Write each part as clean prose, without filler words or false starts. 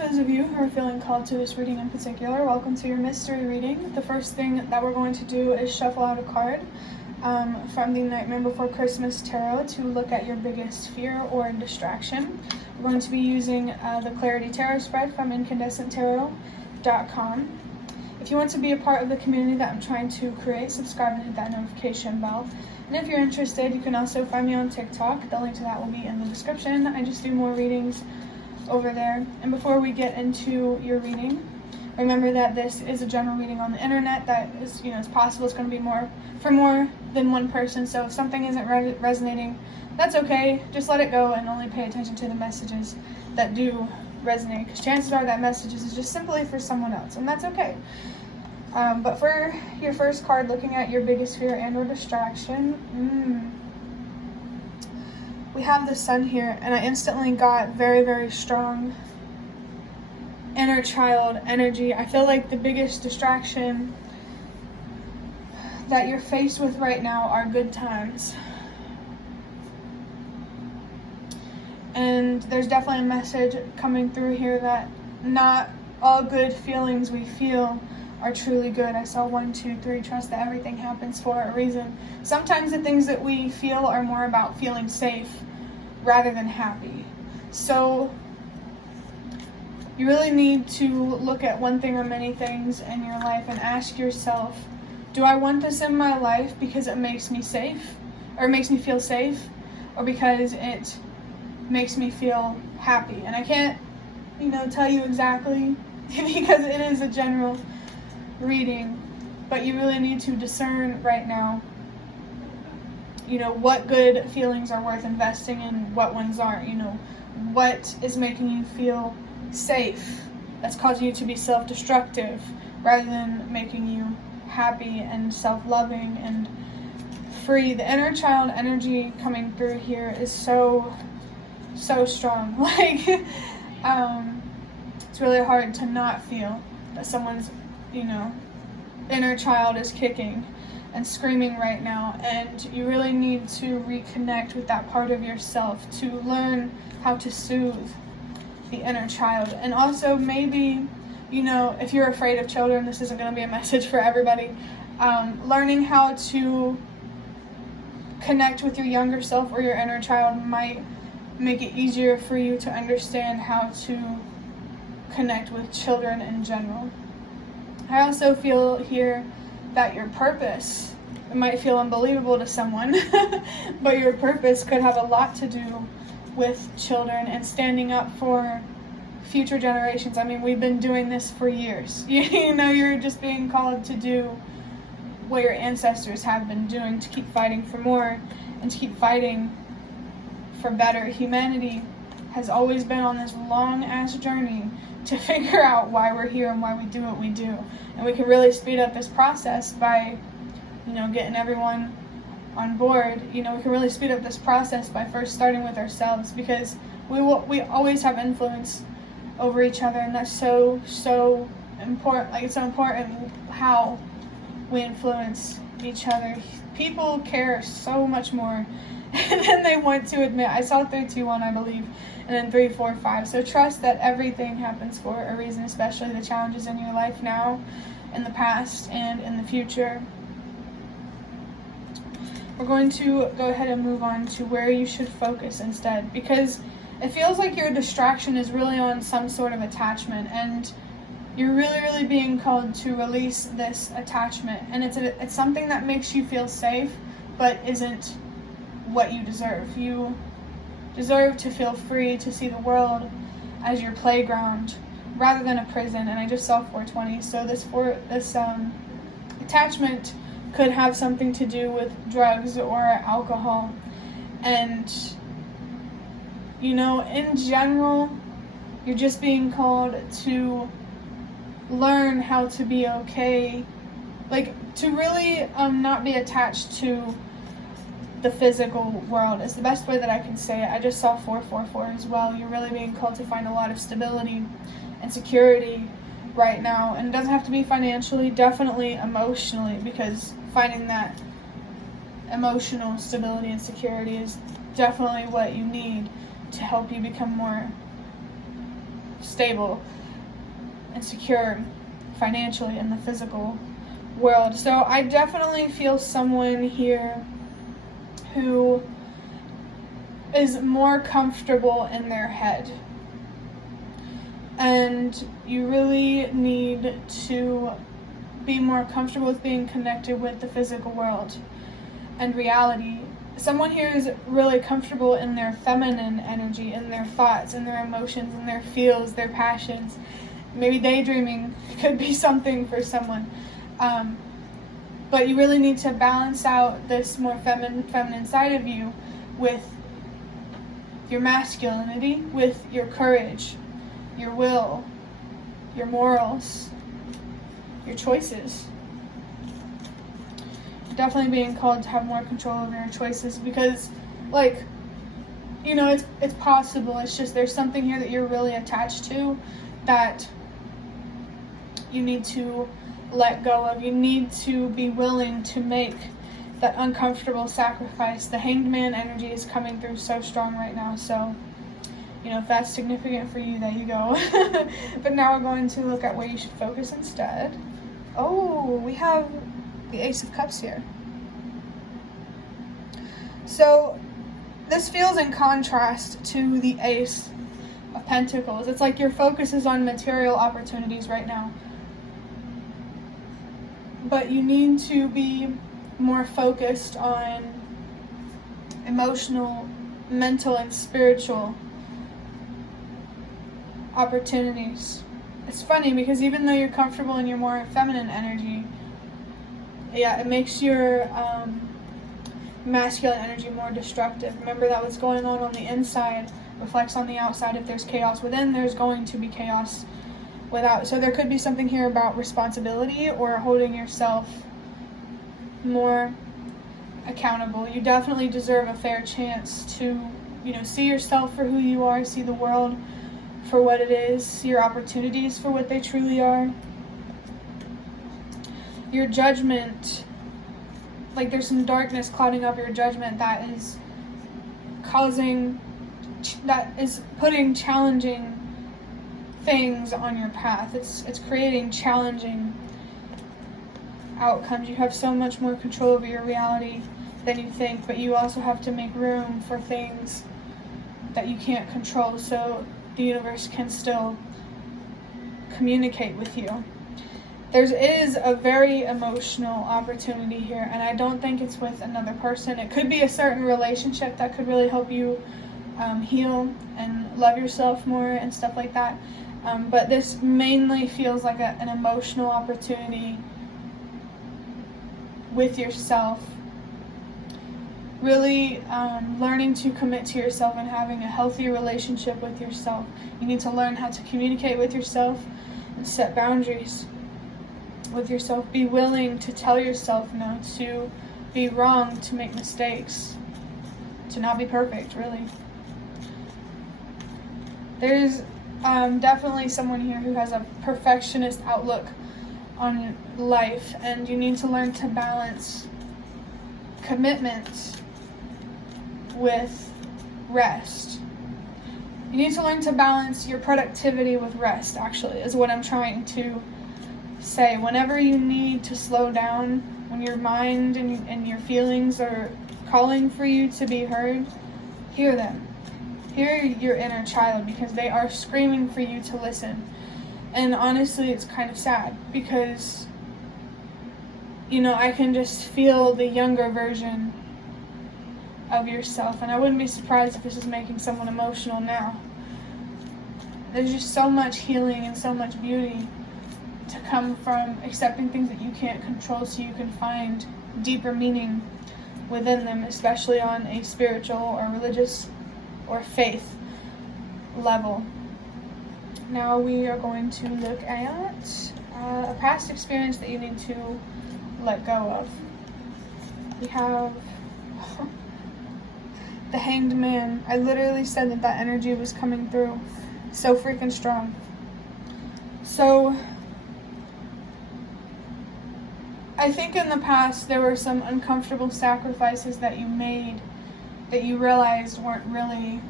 those of you who are feeling called to this reading in particular, welcome to your mystery reading. The first thing that we're going to do is shuffle out a card from the Nightmare Before Christmas Tarot to look at your biggest fear or distraction. We're going to be using the Clarity Tarot spread from incandescenttarot.com. If you want to be a part of the community that I'm trying to create, subscribe and hit that notification bell. And if you're interested, you can also find me on TikTok. The link to that will be in the description. I just do more readings over there. And before we get into your reading, remember that this is a general reading on the internet. That is, it's possible it's going to be more than one person. So if something isn't resonating, that's okay. Just let it go and only pay attention to the messages that do resonate, because chances are that message is just simply for someone else, and that's okay. But for your first card, looking at your biggest fear and or distraction, we have the Sun here, and I instantly got very, very strong inner child energy. I feel like the biggest distraction that you're faced with right now are good times. And there's definitely a message coming through here that not all good feelings we feel are truly good. I saw 1, 2, 3, trust that everything happens for a reason. Sometimes the things that we feel are more about feeling safe rather than happy. So you really need to look at one thing or many things in your life and ask yourself, do I want this in my life because it makes me safe, or it makes me feel safe, or because it makes me feel happy? And I can't, tell you exactly because it is a general reading, but you really need to discern right now, what good feelings are worth investing in, what ones aren't, what is making you feel safe, that's causing you to be self-destructive, rather than making you happy and self-loving and free. The inner child energy coming through here is so strong. It's really hard to not feel that someone's, inner child is kicking and screaming right now, and you really need to reconnect with that part of yourself to learn how to soothe the inner child. And also maybe, if you're afraid of children, this isn't going to be a message for everybody. Learning how to connect with your younger self or your inner child might make it easier for you to understand how to connect with children in general. I also feel here that your purpose, it might feel unbelievable to someone, but your purpose could have a lot to do with children and standing up for future generations. I mean, we've been doing this for years. You're just being called to do what your ancestors have been doing, to keep fighting for more and to keep fighting for better. Humanity has always been on this long-ass journey to figure out why we're here and why we do what we do. And we can really speed up this process by, getting everyone on board. We can really speed up this process by first starting with ourselves, because we always have influence over each other, and that's so important. It's so important how we influence each other. People care so much more than they want to admit. I saw 3, 2, 1, I believe, and then 3, 4, 5. So trust that everything happens for a reason, especially the challenges in your life now, in the past, and in the future. We're going to go ahead and move on to where you should focus instead, because it feels like your distraction is really on some sort of attachment, and you're really being called to release this attachment. And it's something that makes you feel safe, but isn't what you deserve. You deserve to feel free, to see the world as your playground rather than a prison. And I just saw 420. So this attachment could have something to do with drugs or alcohol. And in general, you're just being called to learn how to be okay, to really not be attached to the physical world is the best way that I can say it. I just saw 444 as well. You're really being called to find a lot of stability and security right now, and it doesn't have to be financially, definitely emotionally, because finding that emotional stability and security is definitely what you need to help you become more stable and secure financially in the physical world. So I definitely feel someone here who is more comfortable in their head. And you really need to be more comfortable with being connected with the physical world and reality. Someone here is really comfortable in their feminine energy, in their thoughts, in their emotions, in their feels, their passions. Maybe daydreaming could be something for someone. But you really need to balance out this more feminine side of you with your masculinity, with your courage, your will, your morals, your choices. Definitely being called to have more control over your choices, because it's possible. It's just there's something here that you're really attached to that you need to let go of. You need to be willing to make that uncomfortable sacrifice. The Hanged Man energy is coming through so strong right now, so if that's significant for you, there you go. But now we're going to look at where you should focus instead. Oh, we have the Ace of Cups here. So this feels in contrast to the Ace of Pentacles. It's like your focus is on material opportunities right now. But you need to be more focused on emotional, mental, and spiritual opportunities. It's funny because even though you're comfortable in your more feminine energy, it makes your masculine energy more destructive. Remember that what's going on the inside reflects on the outside. If there's chaos within, there's going to be chaos without. So there could be something here about responsibility or holding yourself more accountable. You definitely deserve a fair chance to, see yourself for who you are, see the world for what it is, see your opportunities for what they truly are. Your judgment, there's some darkness clouding up your judgment that is putting challenging things on your path. It's creating challenging outcomes. You have so much more control over your reality than you think, but you also have to make room for things that you can't control so the universe can still communicate with you. There is a very emotional opportunity here, and I don't think it's with another person. It could be a certain relationship that could really help you heal and love yourself more and stuff like that. But this mainly feels like an emotional opportunity with yourself. Really learning to commit to yourself and having a healthy relationship with yourself. You need to learn how to communicate with yourself and set boundaries with yourself. Be willing to tell yourself no, to be wrong, to make mistakes, to not be perfect, really. There's definitely someone here who has a perfectionist outlook on life, and you need to learn to balance commitment with rest. You need to learn to balance your productivity with rest, actually, is what I'm trying to say. Whenever you need to slow down, when your mind and your feelings are calling for you to be heard, hear them. Hear your inner child, because they are screaming for you to listen. And honestly, it's kind of sad because, I can just feel the younger version of yourself, and I wouldn't be surprised if this is making someone emotional now. There's just so much healing and so much beauty to come from accepting things that you can't control, so you can find deeper meaning within them, especially on a spiritual or religious or faith level. Now we are going to look at a past experience that you need to let go of. We have the Hanged Man. I literally said that energy was coming through so freaking strong. So I think in the past there were some uncomfortable sacrifices that you made that you realized weren't really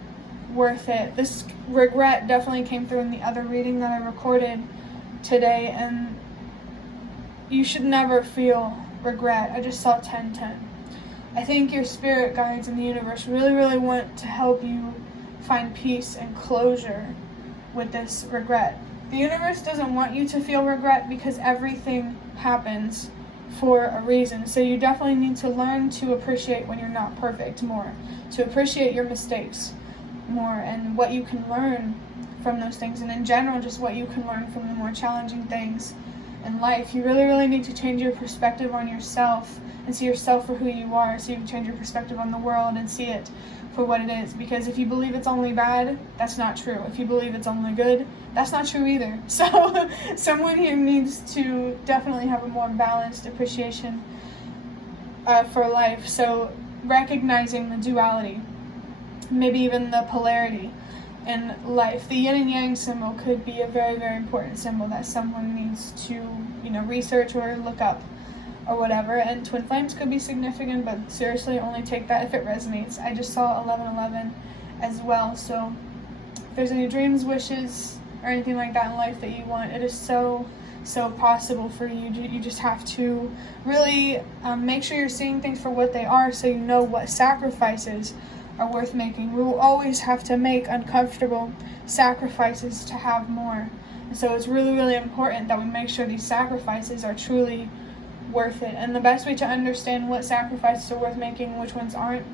worth it. This regret definitely came through in the other reading that I recorded today, and you should never feel regret. I just saw 1010. I think your spirit guides in the universe really, really want to help you find peace and closure with this regret. The universe doesn't want you to feel regret because everything happens for a reason. So you definitely need to learn to appreciate when you're not perfect more, to appreciate your mistakes more and what you can learn from those things, and in general just what you can learn from the more challenging things in life. You really, really need to change your perspective on yourself and see yourself for who you are, so you can change your perspective on the world and see it for what it is. Because if you believe it's only bad, that's not true. If you believe it's only good, that's not true either. So someone here needs to definitely have a more balanced appreciation for life. So recognizing the duality, maybe even the polarity in life. The yin and yang symbol could be a very, very important symbol that someone needs to, research or look up or whatever. And twin flames could be significant, but seriously, only take that if it resonates. I just saw 1111 as well. So if there's any dreams, wishes, or anything like that in life that you want, it is so possible for you. You just have to really make sure you're seeing things for what they are, so you know what sacrifices are worth making. We will always have to make uncomfortable sacrifices to have more. And so it's really, really important that we make sure these sacrifices are truly worth it. And the best way to understand what sacrifices are worth making and which ones aren't,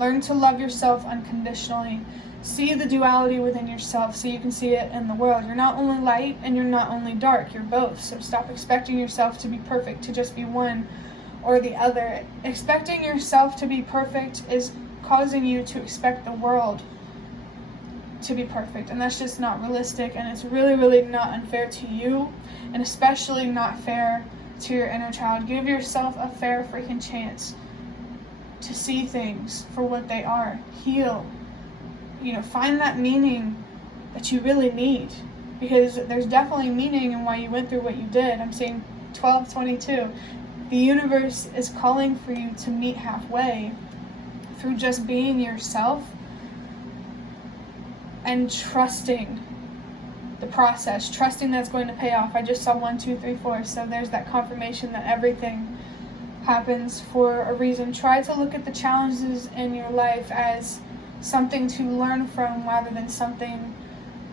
learn to love yourself unconditionally. See the duality within yourself so you can see it in the world. You're not only light and you're not only dark, you're both. So stop expecting yourself to be perfect, to just be one or the other. Expecting yourself to be perfect is causing you to expect the world to be perfect, and that's just not realistic, and it's really, really not unfair to you, and especially not fair to your inner child. Give yourself a fair freaking chance to see things for what they are. Heal. Find that meaning that you really need, because there's definitely meaning in why you went through what you did. I'm seeing 1222. The universe is calling for you to meet halfway through just being yourself and trusting the process, trusting that's going to pay off. I just saw 1, 2, 3, 4. So there's that confirmation that everything happens for a reason. Try to look at the challenges in your life as something to learn from rather than something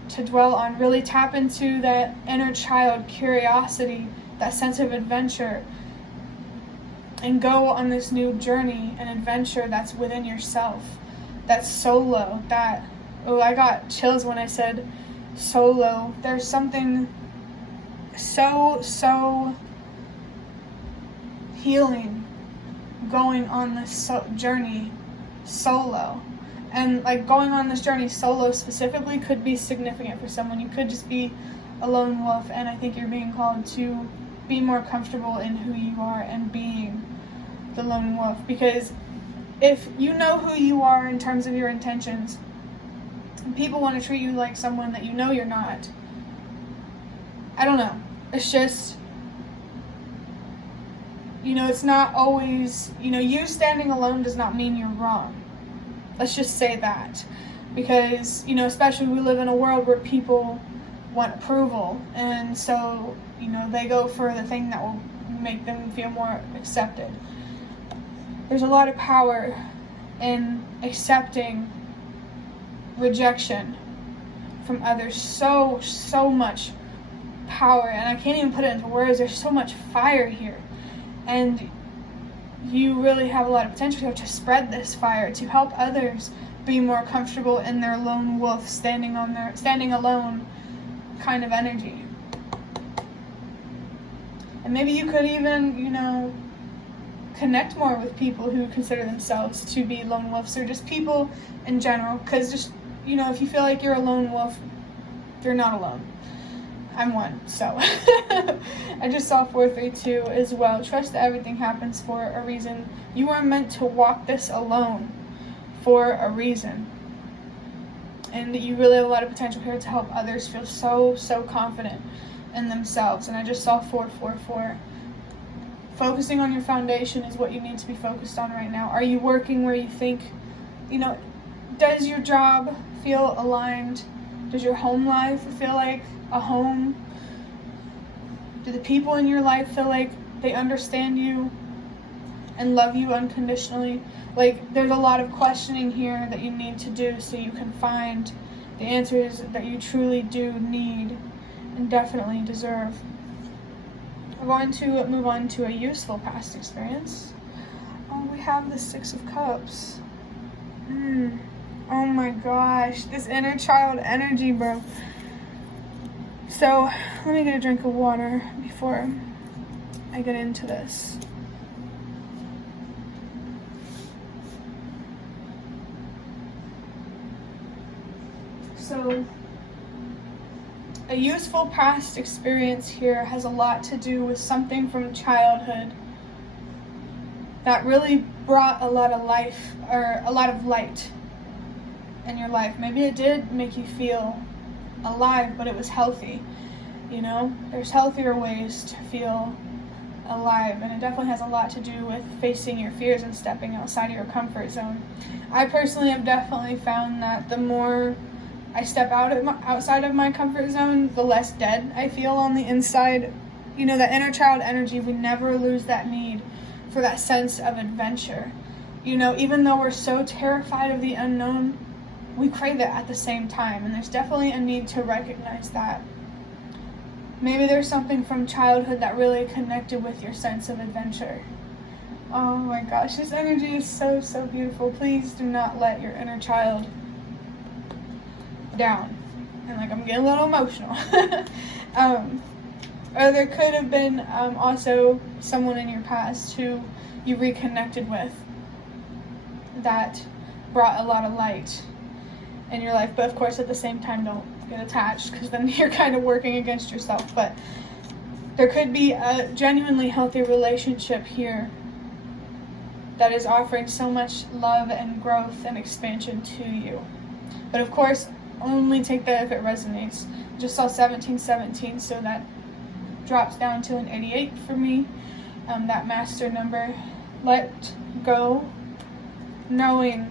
to dwell on. Really tap into that inner child curiosity, that sense of adventure, and go on this new journey and adventure that's within yourself, that's solo. I got chills when I said solo. There's something so healing going on this journey solo. And going on this journey solo specifically could be significant for someone. You could just be a lone wolf, and I think you're being called to be more comfortable in who you are and being the lone wolf. Because if you know who you are in terms of your intentions, people want to treat you like someone that you're not. I don't know. It's just, it's not always, you standing alone does not mean you're wrong. Let's just say that. Because, especially we live in a world where people want approval. And so, they go for the thing that will make them feel more accepted. There's a lot of power in accepting rejection from others. So much power. And I can't even put it into words. There's so much fire here. And you really have a lot of potential to spread this fire, to help others be more comfortable in their lone wolf, standing alone kind of energy. And maybe you could even, connect more with people who consider themselves to be lone wolves, or just people in general. Because just, if you feel like you're a lone wolf, you're not alone. I'm one, so. I just saw 432 as well. Trust that everything happens for a reason. You are meant to walk this alone for a reason. And you really have a lot of potential here to help others feel so confident in themselves. And I just saw 444. Focusing on your foundation is what you need to be focused on right now. Are you working where you think, does your job feel aligned Does your home life feel like a home? Do the people in your life feel like they understand you and love you unconditionally? Like, there's a lot of questioning here that you need to do so you can find the answers that you truly do need and definitely deserve. We're going to move on to a useful past experience. Oh, we have the Six of Cups. Oh my gosh, this inner child energy, bro. So, let me get a drink of water before I get into this. So, a useful past experience here has a lot to do with something from childhood that really brought a lot of life, or a lot of light in your life. Maybe it did make you feel alive, but it was healthy. You know, there's healthier ways to feel alive, and it definitely has a lot to do with facing your fears and stepping outside of your comfort zone. I personally have definitely found that the more I step outside of my comfort zone, the less dead I feel on the inside. You know, that inner child energy, we never lose that need for that sense of adventure. You know, even though we're so terrified of the unknown, we crave it at the same time, and there's definitely a need to recognize that. Maybe there's something from childhood that really connected with your sense of adventure. Oh my gosh, this energy is so, so beautiful. Please do not let your inner child down. And like, I'm getting a little emotional. Or there could have been also someone in your past who you reconnected with that brought a lot of light in your life. But of course, at the same time, don't get attached, because then you're kind of working against yourself. But there could be a genuinely healthy relationship here that is offering so much love and growth and expansion to you. But of course, only take that if it resonates. Just saw 1717, so that drops down to an 88 for me. That master number. Let go, knowing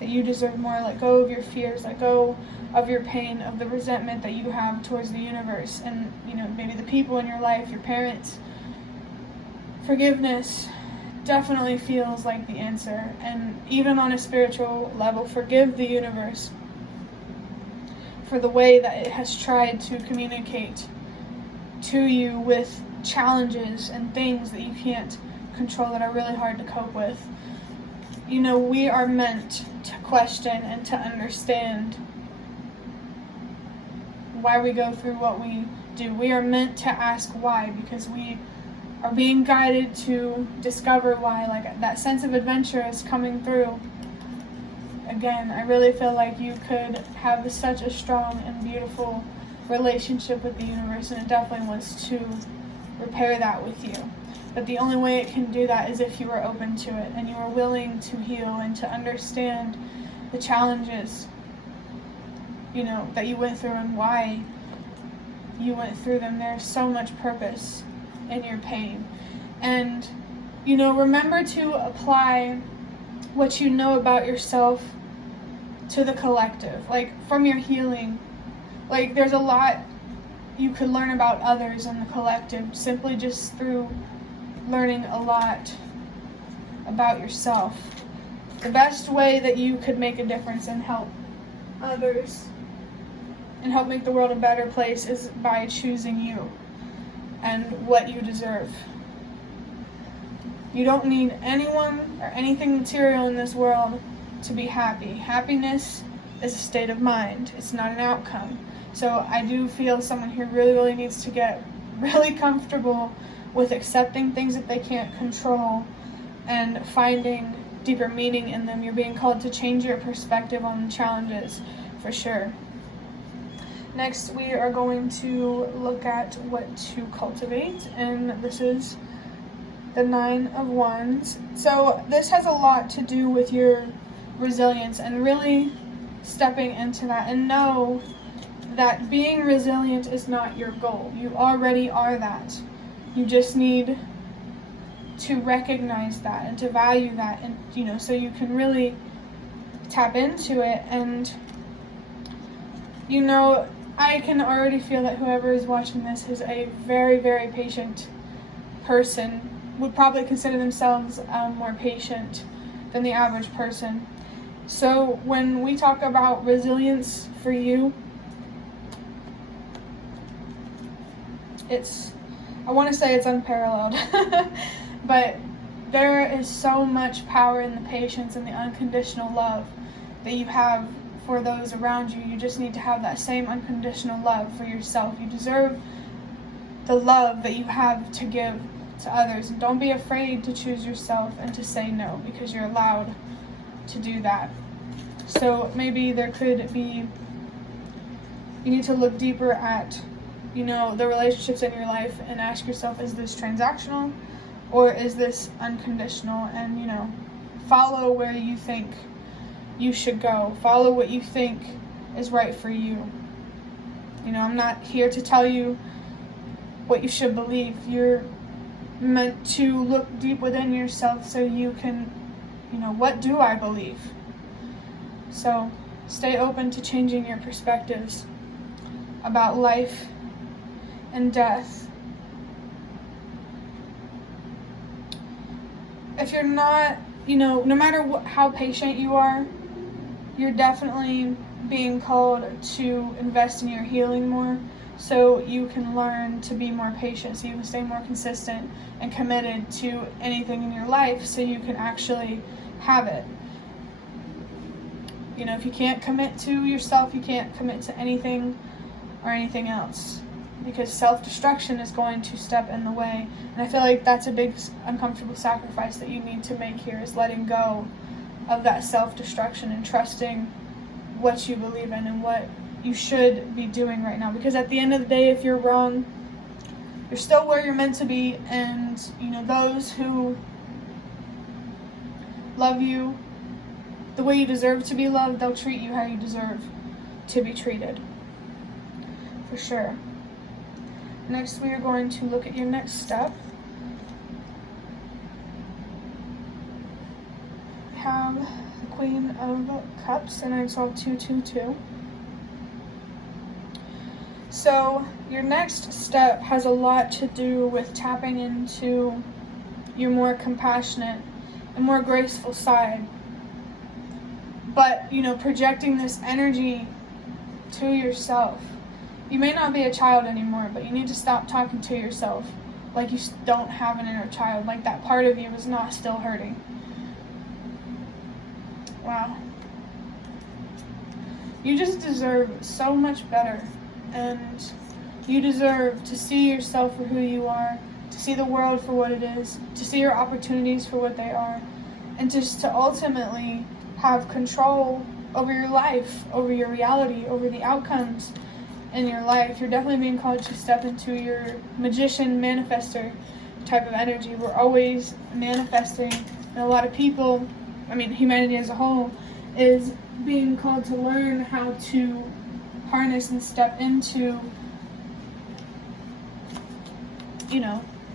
that you deserve more. Let go of your fears. Let go of your pain, of the resentment that you have towards the universe and, you know, maybe the people in your life, your parents. Forgiveness definitely feels like the answer. And even on a spiritual level, forgive the universe for the way that it has tried to communicate to you with challenges and things that you can't control that are really hard to cope with. You know, we are meant to question and to understand why we go through what we do. We are meant to ask why, because we are being guided to discover why. Like, that sense of adventure is coming through. Again, I really feel like you could have such a strong and beautiful relationship with the universe, and it definitely wants to repair that with you. But the only way it can do that is if you are open to it and you are willing to heal and to understand the challenges, you know, that you went through and why you went through them. There's so much purpose in your pain. And, you know, remember to apply what you know about yourself to the collective. Like, from your healing, like, there's a lot you could learn about others in the collective simply just through learning a lot about yourself. The best way that you could make a difference and help others and help make the world a better place is by choosing you and what you deserve. You don't need anyone or anything material in this world to be happy. Happiness is a state of mind. It's not an outcome. So I do feel someone here really needs to get really comfortable with accepting things that they can't control and finding deeper meaning in them. You're being called to change your perspective on challenges, for sure. Next, we are going to look at what to cultivate, and this is the 9 of Wands. So this has a lot to do with your resilience and really stepping into that, and know that being resilient is not your goal. You already are that. You just need to recognize that and to value that, and, you know, so you can really tap into it and You know, I can already feel that whoever is watching this is a very, very patient person, would probably consider themselves more patient than the average person. So when we talk about resilience for you, I want to say it's unparalleled, but there is so much power in the patience and the unconditional love that you have for those around you. You just need to have that same unconditional love for yourself. You deserve the love that you have to give to others. And don't be afraid to choose yourself and to say no, because you're allowed to do that. So maybe there could be, you need to look deeper at, the relationships in your life and ask yourself, is this transactional or is this unconditional? And, follow where you think you should go. Follow what you think is right for you. I'm not here to tell you what you should believe. You're meant to look deep within yourself so you can, what do I believe? So stay open to changing your perspectives about life and death. If you're not, no matter how patient you are, you're definitely being called to invest in your healing more, so you can learn to be more patient, so you can stay more consistent and committed to anything in your life, so you can actually have it. If you can't commit to yourself, you can't commit to anything or anything else, because self-destruction is going to step in the way. And I feel like that's a big uncomfortable sacrifice that you need to make here, is letting go of that self-destruction and trusting what you believe in and what you should be doing right now. Because at the end of the day, if you're wrong, you're still where you're meant to be, and those who love you the way you deserve to be loved, they'll treat you how you deserve to be treated, for sure. Next, we are going to look at your next step. We have the Queen of Cups, and I saw 222. So your next step has a lot to do with tapping into your more compassionate and more graceful side. But, projecting this energy to yourself. You may not be a child anymore, but you need to stop talking to yourself like you don't have an inner child, like that part of you is not still hurting. Wow. You just deserve so much better, and you deserve to see yourself for who you are, to see the world for what it is, to see your opportunities for what they are, and just to ultimately have control over your life, over your reality, over the outcomes in your life. You're definitely being called to step into your magician, manifester type of energy. We're always manifesting, and a lot of people, humanity as a whole, is being called to learn how to harness and step into,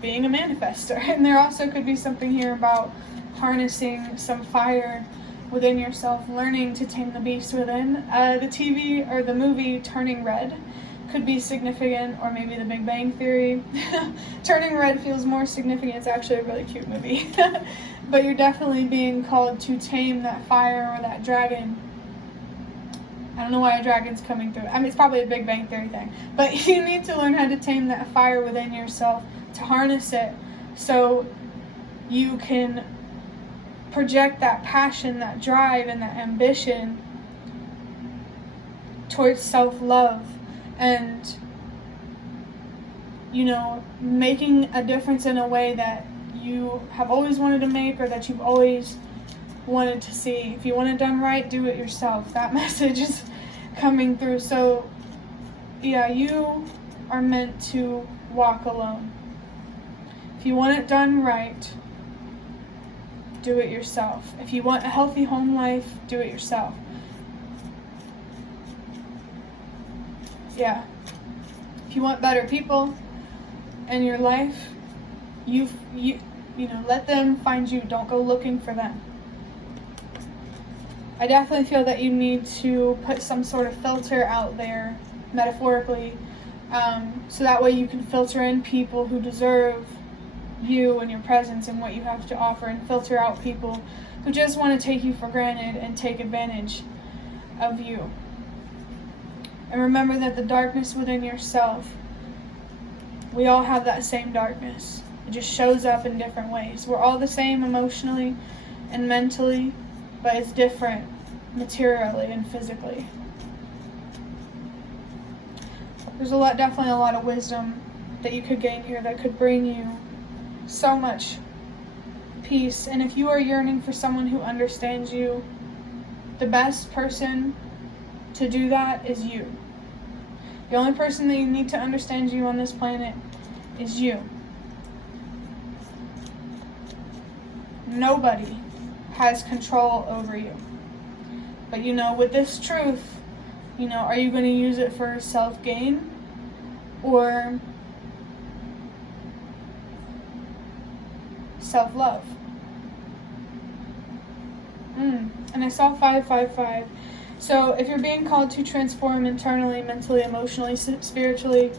being a manifester. And there also could be something here about harnessing some fire within yourself, learning to tame the beast within. The TV or the movie Turning Red could be significant, or maybe The Big Bang Theory. Turning Red feels more significant. It's actually a really cute movie. But you're definitely being called to tame that fire or that dragon. I don't know why a dragon's coming through. It's probably a Big Bang Theory thing. But you need to learn how to tame that fire within yourself, to harness it so you can project that passion, that drive, and that ambition towards self-love and, making a difference in a way that you have always wanted to make, or that you've always wanted to see. If you want it done right, do it yourself. That message is coming through. So, yeah, you are meant to walk alone. If you want it done right, do it yourself. If you want a healthy home life, do it yourself. Yeah. If you want better people in your life, you let them find you. Don't go looking for them. I definitely feel that you need to put some sort of filter out there, metaphorically, so that way you can filter in people who deserve you and your presence and what you have to offer, and filter out people who just want to take you for granted and take advantage of you. And remember that the darkness within yourself, we all have that same darkness. It just shows up in different ways. We're all the same emotionally and mentally, but it's different materially and physically. There's definitely a lot of wisdom that you could gain here that could bring you so much peace. And if you are yearning for someone who understands you, the best person to do that is you. The only person that you need to understand you on this planet is you. Nobody has control over you. But with this truth, are you going to use it for self-gain or self-love? And I saw 555. So if you're being called to transform internally, mentally, emotionally, spiritually,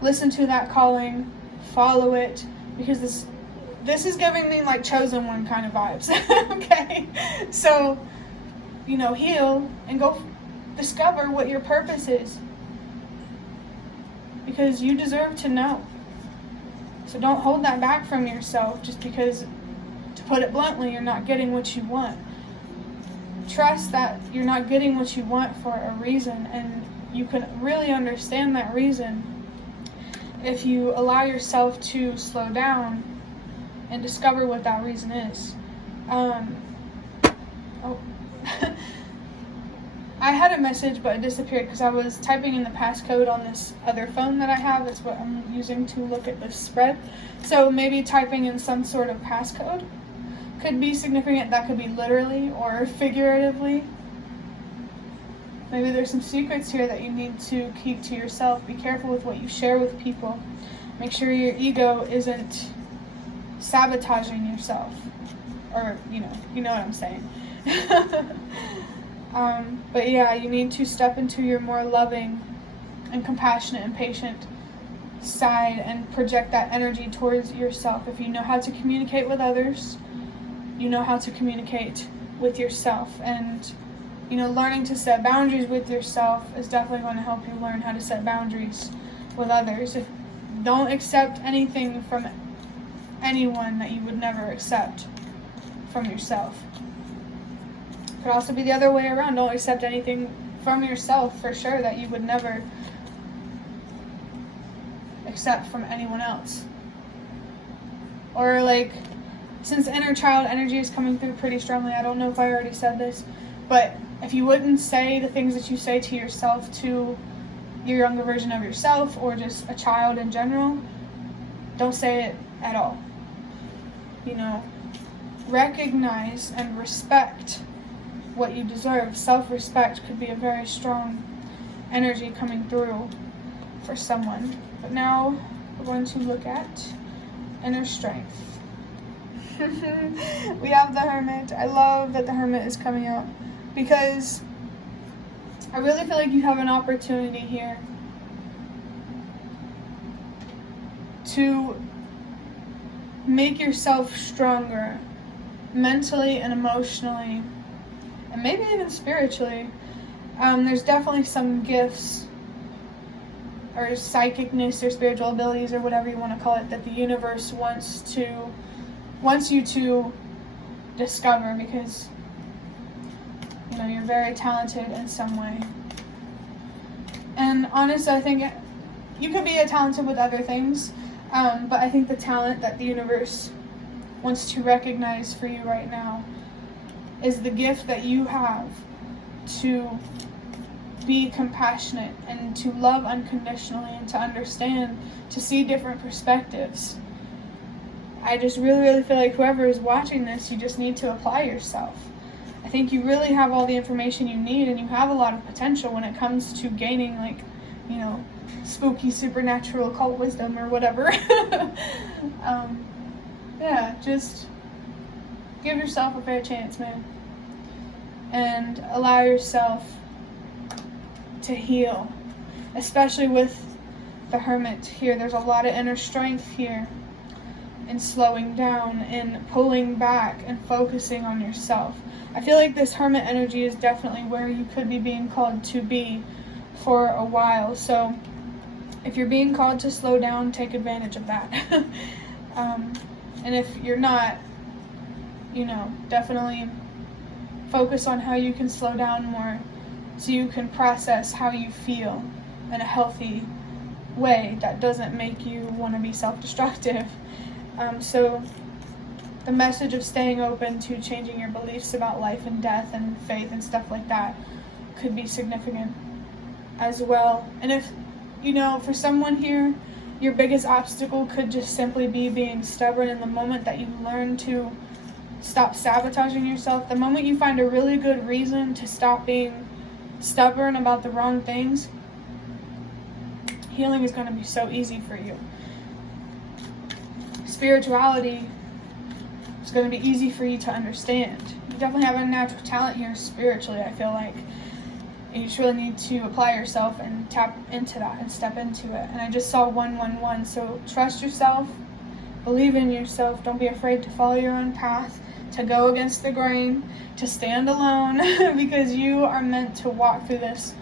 listen to that calling, follow it, because this is giving me like chosen one kind of vibes. Okay? So, heal and go discover what your purpose is, because you deserve to know. So don't hold that back from yourself just because, to put it bluntly, you're not getting what you want. Trust that you're not getting what you want for a reason, and you can really understand that reason if you allow yourself to slow down and discover what that reason is. I had a message, but it disappeared because I was typing in the passcode on this other phone that I have. That's what I'm using to look at this spread. So maybe typing in some sort of passcode could be significant. That could be literally or figuratively. Maybe there's some secrets here that you need to keep to yourself. Be careful with what you share with people. Make sure your ego isn't sabotaging yourself. Or, you know what I'm saying. But yeah, you need to step into your more loving and compassionate and patient side and project that energy towards yourself. If you know how to communicate with others, you know how to communicate with yourself. And, learning to set boundaries with yourself is definitely going to help you learn how to set boundaries with others. Don't accept anything from anyone that you would never accept from yourself. Could also be the other way around. Don't accept anything from yourself for sure that you would never accept from anyone else. Or since inner child energy is coming through pretty strongly, I don't know if I already said this, but if you wouldn't say the things that you say to yourself to your younger version of yourself or just a child in general, don't say it at all. Recognize and respect what you deserve. Self-respect could be a very strong energy coming through for someone. But now we're going to look at inner strength. We have the Hermit. I love that the Hermit is coming out because I really feel like you have an opportunity here to make yourself stronger mentally and emotionally, and maybe even spiritually. There's definitely some gifts or psychicness or spiritual abilities or whatever you want to call it that the universe wants you to discover, because you're very talented in some way. And honestly, I think you could be talented with other things, but I think the talent that the universe wants to recognize for you right now is the gift that you have to be compassionate and to love unconditionally and to understand, to see different perspectives. I just really, really feel like whoever is watching this, you just need to apply yourself. I think you really have all the information you need, and you have a lot of potential when it comes to gaining spooky, supernatural occult wisdom or whatever. Yeah, just give yourself a fair chance, man. and allow yourself to heal, especially with the Hermit here. There's a lot of inner strength here in slowing down and pulling back and focusing on yourself. I feel like this Hermit energy is definitely where you could be being called to be for a while. So if you're being called to slow down, take advantage of that. And if you're not, definitely focus on how you can slow down more so you can process how you feel in a healthy way that doesn't make you want to be self-destructive. So the message of staying open to changing your beliefs about life and death and faith and stuff like that could be significant as well. And if, for someone here, your biggest obstacle could just simply be being stubborn. In the moment that you learn to stop sabotaging yourself, the moment you find a really good reason to stop being stubborn about the wrong things, healing is going to be so easy for you. Spirituality is going to be easy for you to understand. You definitely have a natural talent here spiritually, I feel like. And you just really need to apply yourself and tap into that and step into it. And I just saw 111. So trust yourself, believe in yourself, don't be afraid to follow your own path, to go against the grain, to stand alone, because you are meant to walk through this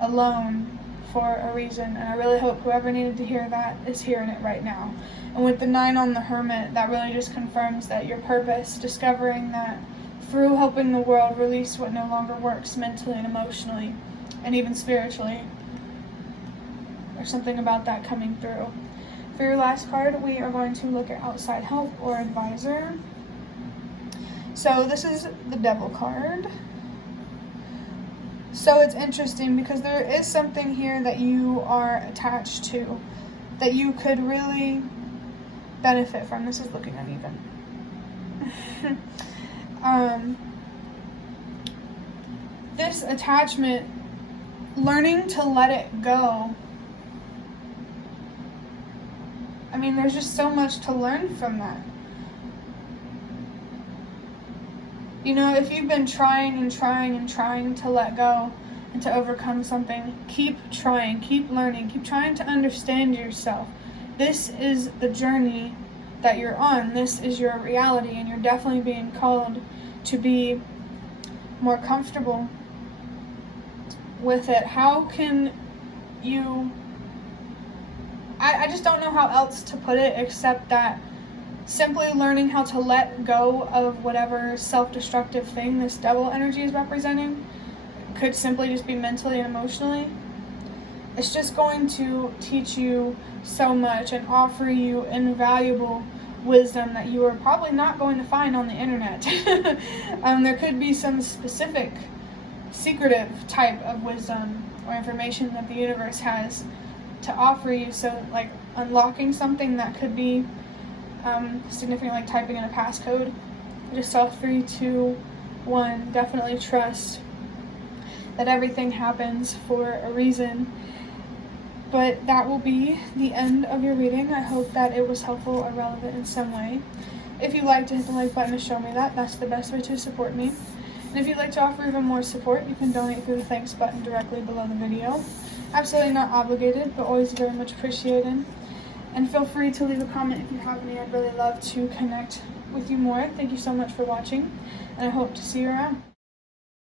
alone for a reason. And I really hope whoever needed to hear that is hearing it right now. And with the 9 on the Hermit, that really just confirms that your purpose, discovering that through helping the world release what no longer works mentally and emotionally and even spiritually. There's something about that coming through. For your last card, we are going to look at outside help or advisor. So this is the Devil card. So it's interesting because there is something here that you are attached to that you could really benefit from. This is looking uneven. This attachment, learning to let it go. I mean, there's just so much to learn from that. If you've been trying to let go and to overcome something, keep trying, keep learning, keep trying to understand yourself. This is the journey that you're on. This is your reality, and you're definitely being called to be more comfortable with it. How can you... I just don't know how else to put it except that simply learning how to let go of whatever self-destructive thing this Devil energy is representing could simply just be mentally and emotionally. It's just going to teach you so much and offer you invaluable wisdom that you are probably not going to find on the internet. There could be some specific secretive type of wisdom or information that the universe has to offer you. So like unlocking something that could be significant, like typing in a passcode. I just saw 3, 2, 1. Definitely trust that everything happens for a reason. But that will be the end of your reading. I hope that it was helpful or relevant in some way. If you'd like to hit the like button to show me that, that's the best way to support me. And if you'd like to offer even more support, you can donate through the thanks button directly below the video. Absolutely not obligated, but always very much appreciated. And feel free to leave a comment if you have any. I'd really love to connect with you more. Thank you so much for watching, and I hope to see you around.